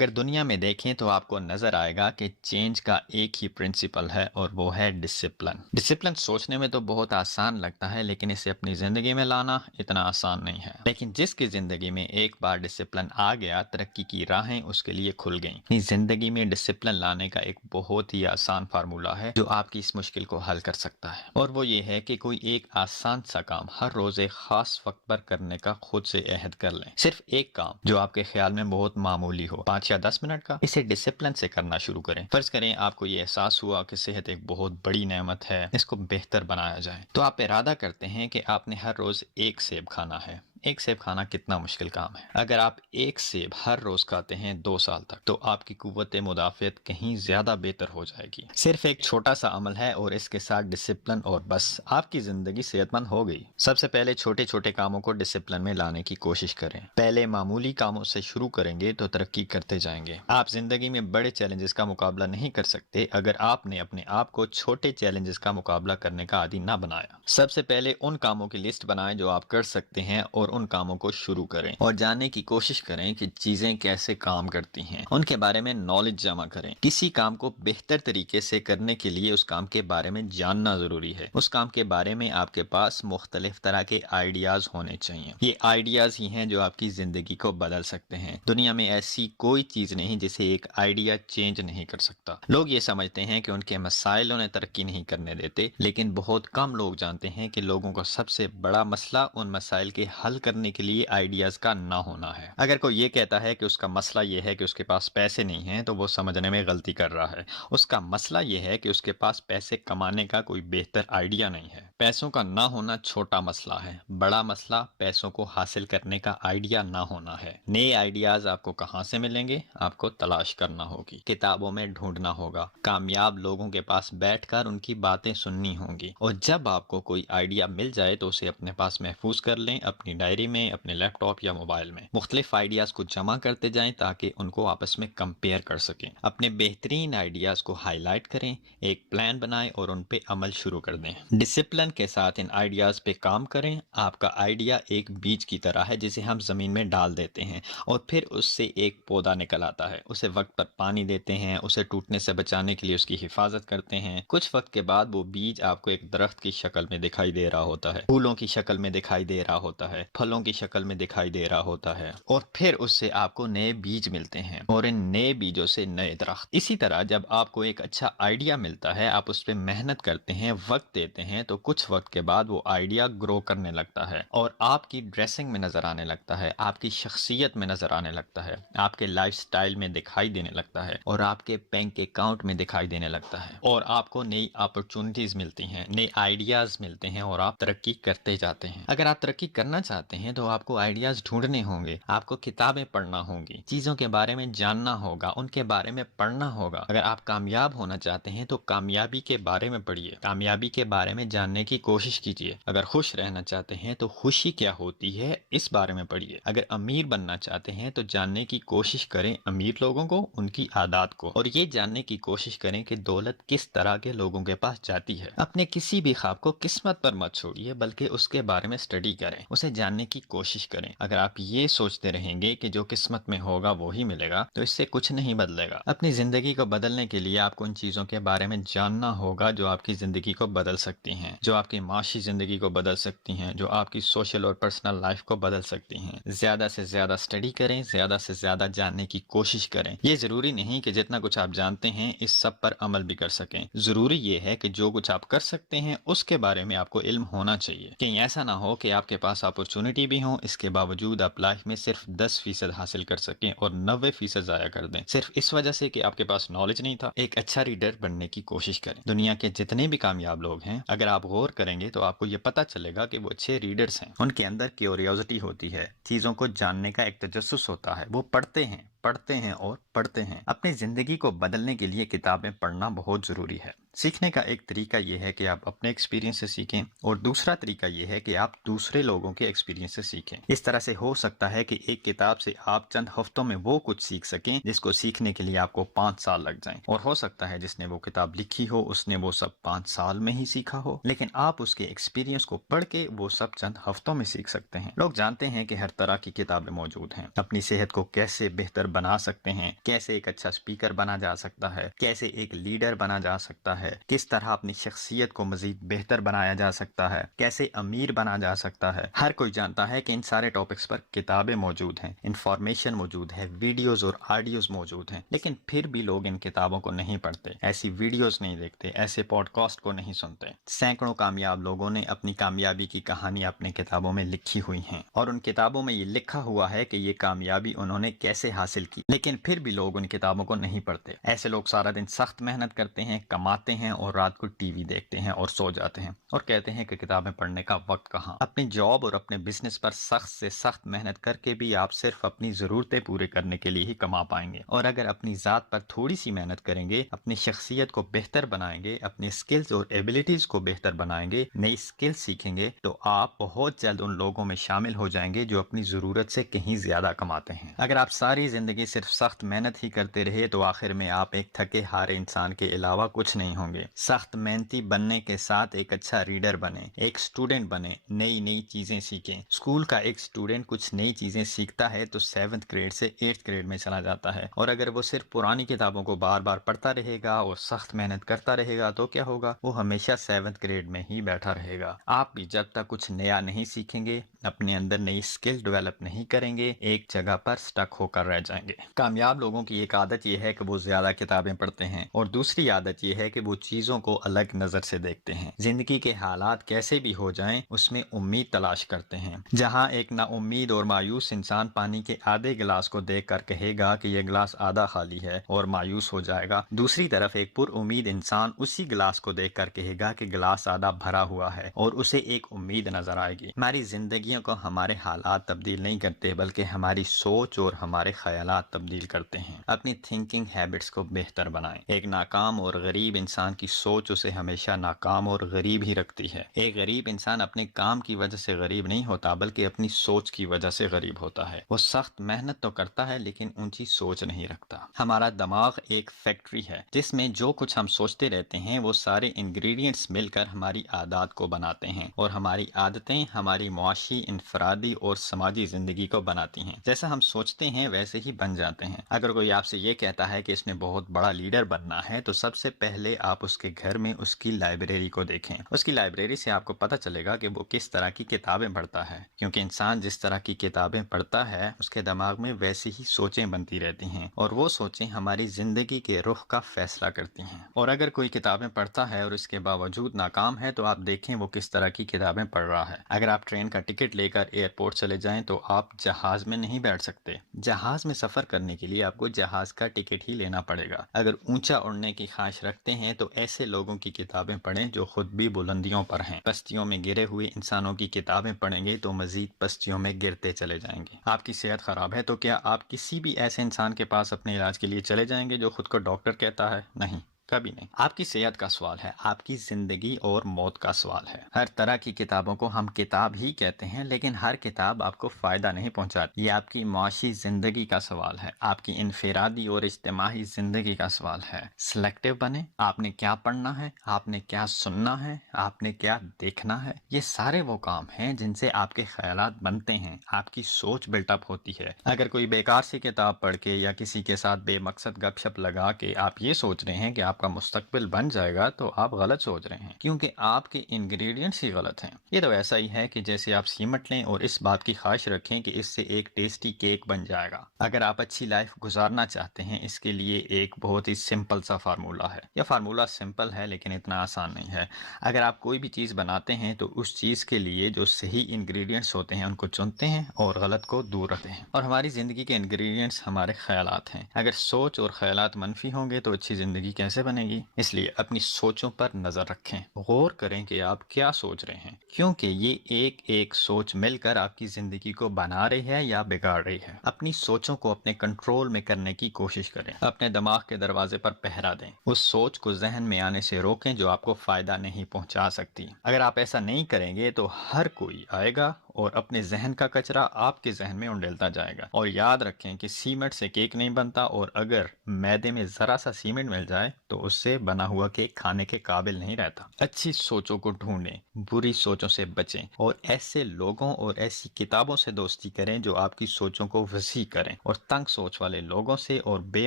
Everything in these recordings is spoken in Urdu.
اگر دنیا میں دیکھیں تو آپ کو نظر آئے گا کہ چینج کا ایک ہی پرنسپل ہے اور وہ ہے ڈسپلن۔ ڈسپلن سوچنے میں تو بہت آسان لگتا ہے لیکن اسے اپنی زندگی میں لانا اتنا آسان نہیں ہے۔ لیکن جس کی زندگی میں ایک بار ڈسپلن آ گیا، ترقی کی راہیں اس کے لیے کھل گئیں۔ اپنی زندگی میں ڈسپلن لانے کا ایک بہت ہی آسان فارمولا ہے جو آپ کی اس مشکل کو حل کر سکتا ہے، اور وہ یہ ہے کہ کوئی ایک آسان سا کام ہر روز ایک خاص وقت پر کرنے کا خود سے عہد کر لیں۔ صرف ایک کام جو آپ کے خیال میں بہت معمولی ہو، 5 یا 10 منٹ کا، اسے ڈسپلن سے کرنا شروع کریں۔ فرض کریں آپ کو یہ احساس ہوا کہ صحت ایک بہت بڑی نعمت ہے، اس کو بہتر بنایا جائے، تو آپ ارادہ کرتے ہیں کہ آپ نے ہر روز ایک سیب کھانا ہے۔ ایک سیب کھانا کتنا مشکل کام ہے؟ اگر آپ ایک سیب ہر روز کھاتے ہیں 2 سال تک، تو آپ کی قوت مدافعت کہیں زیادہ بہتر ہو جائے گی۔ صرف ایک چھوٹا سا عمل ہے اور اس کے ساتھ ڈسپلن، اور بس آپ کی زندگی صحت مند ہو گئی۔ سب سے پہلے چھوٹے چھوٹے کاموں کو ڈسپلن میں لانے کی کوشش کریں۔ پہلے معمولی کاموں سے شروع کریں گے تو ترقی کرتے جائیں گے۔ آپ زندگی میں بڑے چیلنجز کا مقابلہ نہیں کر سکتے اگر آپ نے اپنے آپ کو چھوٹے چیلنجز کا مقابلہ کرنے کا عادی نہ بنایا۔ سب سے پہلے ان کاموں کی لسٹ بنائیں جو آپ کر سکتے ہیں اور ان کاموں کو شروع کریں، اور جاننے کی کوشش کریں کہ چیزیں کیسے کام کرتی ہیں۔ ان کے بارے میں نالج جمع کریں۔ کسی کام کو بہتر طریقے سے کرنے کے لیے اس کام کے بارے میں جاننا ضروری ہے۔ اس کام کے بارے میں آپ کے پاس مختلف طرح کے آئیڈیاز ہونے چاہیے۔ یہ آئیڈیاز ہی ہیں جو آپ کی زندگی کو بدل سکتے ہیں۔ دنیا میں ایسی کوئی چیز نہیں جسے ایک آئیڈیا چینج نہیں کر سکتا۔ لوگ یہ سمجھتے ہیں کہ ان کے مسائل انہیں ترقی نہیں کرنے دیتے، لیکن بہت کم لوگ جانتے ہیں کہ لوگوں کا سب سے بڑا مسئلہ ان مسائل کے حل کرنے کے لیے آئیڈیاز کا نہ ہونا ہے۔ اگر کوئی یہ کہتا ہے کہ اس کا مسئلہ یہ ہے کہ اس کے پاس پیسے نہیں ہیں، تو وہ سمجھنے میں غلطی کر رہا ہے۔ اس کا مسئلہ یہ ہے کہ اس کے پاس پیسے کمانے کا کوئی بہتر آئیڈیا نہیں ہے۔ پیسوں کا نہ ہونا چھوٹا مسئلہ ہے، بڑا مسئلہ پیسوں کو حاصل کرنے کا آئیڈیا نہ ہونا ہے۔ نئے آئیڈیاز آپ کو کہاں سے ملیں گے؟ آپ کو تلاش کرنا ہوگی، کتابوں میں ڈھونڈنا ہوگا، کامیاب لوگوں کے پاس بیٹھ کر ان کی باتیں سننی ہوں گی، اور جب آپ کو کوئی آئیڈیا مل جائے تو اسے اپنے پاس محفوظ کر لیں، اپنی ڈائری میں، اپنے لیپ ٹاپ یا موبائل میں۔ مختلف آئیڈیاز کو جمع کرتے جائیں تاکہ ان کو آپس میں کمپیئر کر سکیں۔ اپنے بہترین آئیڈیاز کو ہائی لائٹ کریں، ایک پلان بنائیں اور ان پہ عمل شروع کر دیں۔ ڈسپلن کے ساتھ ان آئیڈیاز پہ کام کریں۔ آپ کا آئیڈیا ایک بیج کی طرح ہے جسے ہم زمین میں ڈال دیتے ہیں اور پھر اس سے ایک پودا نکل آتا ہے۔ اسے وقت پر پانی دیتے ہیں، اسے ٹوٹنے سے بچانے کے لیے اس کی حفاظت کرتے ہیں۔ کچھ وقت کے بعد وہ بیج آپ کو ایک درخت کی شکل میں دکھائی دے رہا ہوتا ہے، پھولوں کی شکل میں دکھائی دے رہا ہوتا ہے، پھلوں کی شکل میں دکھائی دے رہا ہوتا ہے، اور پھر اس سے آپ کو نئے بیج ملتے ہیں اور ان نئے بیجوں سے نئے درخت۔ اسی طرح جب آپ کو ایک اچھا آئیڈیا ملتا ہے، آپ اس پہ محنت کرتے ہیں، وقت دیتے ہیں، تو کچھ وقت کے بعد وہ آئیڈیا گرو کرنے لگتا ہے اور آپ کی ڈریسنگ میں نظر آنے لگتا ہے، آپ کی شخصیت میں نظر آنے لگتا ہے، آپ کے لائف سٹائل میں دکھائی دینے لگتا ہے، اور آپ کے بینک اکاؤنٹ میں دکھائی دینے لگتا ہے، اور آپ کو نئی اپرچونٹیز ملتی ہیں، نئے آئیڈیاز ملتے ہیں، اور آپ ترقی کرتے جاتے ہیں۔ اگر آپ ترقی کرنا چاہتے ہیں تو آپ کو آئیڈیاز ڈھونڈنے ہوں گے، آپ کو کتابیں پڑھنا ہوں گی، چیزوں کے بارے میں جاننا ہوگا، ان کے بارے میں پڑھنا ہوگا۔ اگر آپ کامیاب ہونا چاہتے ہیں تو کامیابی کے بارے میں پڑھیے، کامیابی کے بارے میں جاننے کی کوشش کیجیے۔ اگر خوش رہنا چاہتے ہیں تو خوشی کیا ہوتی ہے اس بارے میں پڑھیے۔ اگر امیر بننا چاہتے ہیں تو جاننے کی کوشش کریں امیر لوگوں کو، ان کی عادات کو، اور یہ جاننے کی کوشش کریں کہ دولت کس طرح کے لوگوں کے پاس جاتی ہے۔ اپنے کسی بھی خواب کو قسمت پر مت چھوڑیے، بلکہ اس کے بارے میں اسٹڈی کریں، اسے جاننے کی کوشش کریں۔ اگر آپ یہ سوچتے رہیں گے کہ جو قسمت میں ہوگا وہی ملے گا، تو اس سے کچھ نہیں بدلے گا۔ اپنی زندگی کو بدلنے کے لیے آپ کو ان چیزوں کے بارے میں جاننا ہوگا جو آپ کی زندگی کو بدل سکتی ہیں، جو آپ کی معاشی زندگی کو بدل سکتی ہیں، جو آپ کی سوشل اور پرسنل لائف کو بدل سکتی ہیں۔ زیادہ سے زیادہ اسٹڈی کریں، زیادہ سے زیادہ جاننے کی کوشش کریں۔ یہ ضروری نہیں کہ جتنا کچھ آپ جانتے ہیں اس سب پر عمل بھی کر سکیں۔ ضروری یہ ہے کہ جو کچھ آپ کر سکتے ہیں اس کے بارے میں آپ کو علم ہونا چاہیے۔ کہیں ایسا نہ ہو کہ آپ کے پاس اپرچونٹی بھی ہوں، اس کے باوجود آپ لائف میں صرف 10% حاصل کر سکیں اور 90% ضائع کر دیں، صرف اس وجہ سے کہ آپ کے پاس نالج نہیں تھا۔ ایک اچھا ریڈر بننے کی کوشش کریں۔ دنیا کے جتنے بھی کامیاب لوگ ہیں، اگر آپ غور کریں گے تو آپ کو یہ پتہ چلے گا کہ وہ اچھے ریڈرز ہیں۔ ان کے اندر کیوریوزٹی ہوتی ہے، چیزوں کو جاننے کا ایک تجسس ہوتا ہے، وہ پڑھتے ہیں، پڑھتے ہیں اور پڑھتے ہیں۔ اپنی زندگی کو بدلنے کے لیے کتابیں پڑھنا بہت ضروری ہے۔ سیکھنے کا ایک طریقہ یہ ہے کہ آپ اپنے ایکسپیرینس سے سیکھیں، اور دوسرا طریقہ یہ ہے کہ آپ دوسرے لوگوں کے ایکسپیرینس سے سیکھیں۔ اس طرح سے ہو سکتا ہے کہ ایک کتاب سے آپ چند ہفتوں میں وہ کچھ سیکھ سکیں جس کو سیکھنے کے لیے آپ کو 5 سال لگ جائیں، اور ہو سکتا ہے جس نے وہ کتاب لکھی ہو اس نے وہ سب 5 سال میں ہی سیکھا ہو، لیکن آپ اس کے ایکسپیرینس کو پڑھ کے وہ سب چند ہفتوں میں سیکھ سکتے ہیں۔ لوگ جانتے ہیں کہ ہر طرح کی کتابیں موجود ہیں، اپنی صحت کو کیسے بہتر بنا سکتے ہیں، کیسے ایک اچھا اسپیکر بنا جا سکتا ہے، کیسے ایک لیڈر بنا جا سکتا ہے، کس طرح اپنی شخصیت کو مزید بہتر بنایا جا سکتا ہے، کیسے امیر بنا جا سکتا ہے۔ ہر کوئی جانتا ہے کہ ان سارے ٹاپکس پر کتابیں موجود ہیں، انفارمیشن موجود ہے، ویڈیوز اور آڈیوز موجود ہیں، لیکن پھر بھی لوگ ان کتابوں کو نہیں پڑھتے، ایسی ویڈیوز نہیں دیکھتے، ایسے پوڈ کاسٹ کو نہیں سنتے۔ سینکڑوں کامیاب لوگوں نے اپنی کامیابی کی کہانی اپنے کتابوں میں لکھی ہوئی ہیں، اور ان کتابوں میں یہ لکھا ہوا ہے کہ یہ کامیابی انہوں نے کیسے حاصل کی، لیکن پھر بھی لوگ ان کتابوں کو نہیں پڑھتے۔ ایسے لوگ سارا دن سخت محنت کرتے ہیں، کماتے ہیں اور رات کو ٹی وی دیکھتے ہیں اور سو جاتے ہیں اور کہتے ہیں کہ کتابیں پڑھنے کا وقت کہاں۔ اپنی جاب اور اپنے بزنس پر سخت سے سخت محنت کر کے بھی آپ صرف اپنی ضرورتیں پورے کرنے کے لیے ہی کما پائیں گے، اور اگر اپنی ذات پر تھوڑی سی محنت کریں گے، اپنی شخصیت کو بہتر بنائیں گے، اپنی سکلز اور ایبیلٹیز کو بہتر بنائیں گے، نئی سکلز سیکھیں گے، تو آپ بہت جلد ان لوگوں میں شامل ہو جائیں گے جو اپنی ضرورت سے کہیں زیادہ کماتے ہیں۔ اگر آپ ساری زندگی صرف سخت محنت ہی کرتے رہے تو آخر میں آپ ایک تھکے ہارے انسان کے علاوہ کچھ نہیں ہوں گے۔ سخت محنتی بننے کے ساتھ ایک اچھا ریڈر بنے، ایک اسٹوڈنٹ بنے، نئی چیزیں سیکھیں۔ اسکول کا ایک اسٹوڈنٹ کچھ نئی چیزیں سیکھتا ہے تو 7th گریڈ سے 8th گریڈ میں چلا جاتا ہے، اور اگر وہ صرف پرانی کتابوں کو بار بار پڑھتا رہے گا اور سخت محنت کرتا رہے گا تو کیا ہوگا؟ وہ ہمیشہ 7th گریڈ میں ہی بیٹھا رہے گا۔ آپ بھی جب تک کچھ نیا نہیں سیکھیں گے، اپنے اندر نئی سکل ڈیولپ نہیں کریں گے، ایک جگہ پر سٹک ہو کر رہ جائیں گے۔ کامیاب لوگوں کی ایک عادت یہ ہے کہ وہ زیادہ کتابیں پڑھتے ہیں، اور دوسری عادت یہ ہے کہ وہ چیزوں کو الگ نظر سے دیکھتے ہیں۔ زندگی کے حالات کیسے بھی ہو جائیں، اس میں امید تلاش کرتے ہیں۔ جہاں ایک نا امید اور مایوس انسان پانی کے آدھے گلاس کو دیکھ کر کہے گا کہ یہ گلاس آدھا خالی ہے اور مایوس ہو جائے گا، دوسری طرف ایک پر امید انسان اسی گلاس کو دیکھ کر کہے گا کہ گلاس آدھا بھرا ہوا ہے اور اسے ایک امید نظر آئے گی۔ ہماری زندگیوں کو ہمارے حالات تبدیل نہیں کرتے، بلکہ ہماری سوچ اور ہمارے خیالات تبدیل کرتے ہیں۔ اپنی تھنکنگ ہیبٹس کو بہتر بنائیں۔ ایک ناکام اور غریب انسان کی سوچ اسے ہمیشہ ناکام اور غریب ہی رکھتی ہے۔ ایک غریب انسان اپنے کام کی وجہ سے غریب نہیں ہوتا، بلکہ اپنی سوچ کی وجہ سے غریب ہوتا ہے۔ وہ سخت محنت تو کرتا ہے لیکن اونچی سوچ نہیں رکھتا۔ ہمارا دماغ ایک فیکٹری ہے جس میں جو کچھ ہم سوچتے رہتے ہیں وہ سارے انگریڈینٹس مل کر ہماری عادات کو بناتے ہیں، اور ہماری عادتیں ہماری معاشی، انفرادی اور سماجی زندگی کو بناتی ہیں۔ جیسا ہم سوچتے ہیں ویسے ہی بن جاتے ہیں۔ اگر کوئی آپ سے یہ کہتا ہے کہ اس نے بہت بڑا لیڈر بننا ہے تو سب سے پہلے آپ اس کے گھر میں اس کی لائبریری کو دیکھیں۔ اس کی لائبریری سے آپ کو پتہ چلے گا کہ وہ کس طرح کی کتابیں پڑھتا ہے، کیونکہ انسان جس طرح کی کتابیں پڑھتا ہے اس کے دماغ میں ویسی ہی سوچیں بنتی رہتی ہیں، اور وہ سوچیں ہماری زندگی کے رخ کا فیصلہ کرتی ہیں۔ اور اگر کوئی کتابیں پڑھتا ہے اور اس کے باوجود ناکام ہے تو آپ دیکھیں وہ کس طرح کی کتابیں پڑھ رہا ہے۔ اگر آپ ٹرین کا ٹکٹ لے کر ایئرپورٹ چلے جائیں تو آپ جہاز میں نہیں بیٹھ سکتے۔ جہاز میں سفر کرنے کے لیے آپ کو جہاز کا ٹکٹ ہی لینا پڑے گا۔ اگر اونچا اڑنے کی خواہش رکھتے ہیں تو ایسے لوگوں کی کتابیں پڑھیں جو خود بھی بلندیوں پر ہیں۔ پستیوں میں گرے ہوئے انسانوں کی کتابیں پڑھیں گے تو مزید پستیوں میں گرتے چلے جائیں گے۔ آپ کی صحت خراب ہے تو کیا آپ کسی بھی ایسے انسان کے پاس اپنے علاج کے لیے چلے جائیں گے جو خود کو ڈاکٹر کہتا ہے؟ نہیں، کبھی نہیں۔ آپ کی صحت کا سوال ہے، آپ کی زندگی اور موت کا سوال ہے۔ ہر طرح کی کتابوں کو ہم کتاب ہی کہتے ہیں، لیکن ہر کتاب آپ کو فائدہ نہیں پہنچاتی۔ یہ آپ کی معاشی زندگی کا سوال ہے، آپ کی انفرادی اور اجتماعی زندگی کا سوال ہے۔ سلیکٹو بنے، آپ نے کیا پڑھنا ہے، آپ نے کیا سننا ہے، آپ نے کیا دیکھنا ہے۔ یہ سارے وہ کام ہیں جن سے آپ کے خیالات بنتے ہیں، آپ کی سوچ بلٹ اپ ہوتی ہے۔ اگر کوئی بیکار سی کتاب پڑھ کے یا کسی کے ساتھ بے مقصد گپ شپ لگا کے آپ یہ سوچ رہے ہیں کہ آپ کا مستقبل بن جائے گا تو آپ غلط سوچ رہے ہیں، کیونکہ آپ کے انگریڈینٹس ہی غلط ہیں۔ یہ تو ایسا ہی ہے کہ جیسے آپ سیمنٹ لیں اور اس بات کی خواہش رکھیں کہ اس سے ایک ٹیسٹی کیک بن جائے گا۔ اگر آپ اچھی لائف گزارنا چاہتے ہیں، اس کے لیے ایک بہت ہی سمپل سا فارمولہ ہے۔ یہ فارمولہ سمپل ہے لیکن اتنا آسان نہیں ہے۔ اگر آپ کوئی بھی چیز بناتے ہیں تو اس چیز کے لیے جو صحیح انگریڈینٹس ہوتے ہیں ان کو چنتے ہیں اور غلط کو دور رکھتے ہیں، اور ہماری زندگی کے انگریڈینٹس ہمارے خیالات ہیں۔ اگر سوچ اور خیالات منفی ہوں گے تو اچھی زندگی کیسے بنے گی؟ اس لیے اپنی سوچوں پر نظر رکھیں، غور کریں کہ آپ کیا سوچ رہے ہیں، کیونکہ یہ ایک ایک سوچ مل کر آپ کی زندگی کو بنا رہی ہے یا بگاڑ رہی ہے۔ اپنی سوچوں کو اپنے کنٹرول میں کرنے کی کوشش کریں، اپنے دماغ کے دروازے پر پہرا دیں، اس سوچ کو ذہن میں آنے سے روکیں جو آپ کو فائدہ نہیں پہنچا سکتی۔ اگر آپ ایسا نہیں کریں گے تو ہر کوئی آئے گا اور اپنے ذہن کا کچرا آپ کے ذہن میں انڈیلتا جائے گا۔ اور یاد رکھیں کہ سیمنٹ سے کیک نہیں بنتا، اور اگر میدے میں ذرا سا سیمنٹ مل جائے تو اس سے بنا ہوا کیک کھانے کے قابل نہیں رہتا۔ اچھی سوچوں کو ڈھونڈیں، بری سوچوں سے بچیں، اور ایسے لوگوں اور ایسی کتابوں سے دوستی کریں جو آپ کی سوچوں کو وسیع کریں، اور تنگ سوچ والے لوگوں سے اور بے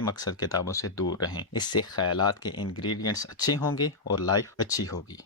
مقصد کتابوں سے دور رہیں۔ اس سے خیالات کے انگریڈینٹس اچھے ہوں گے اور لائف اچھی ہوگی۔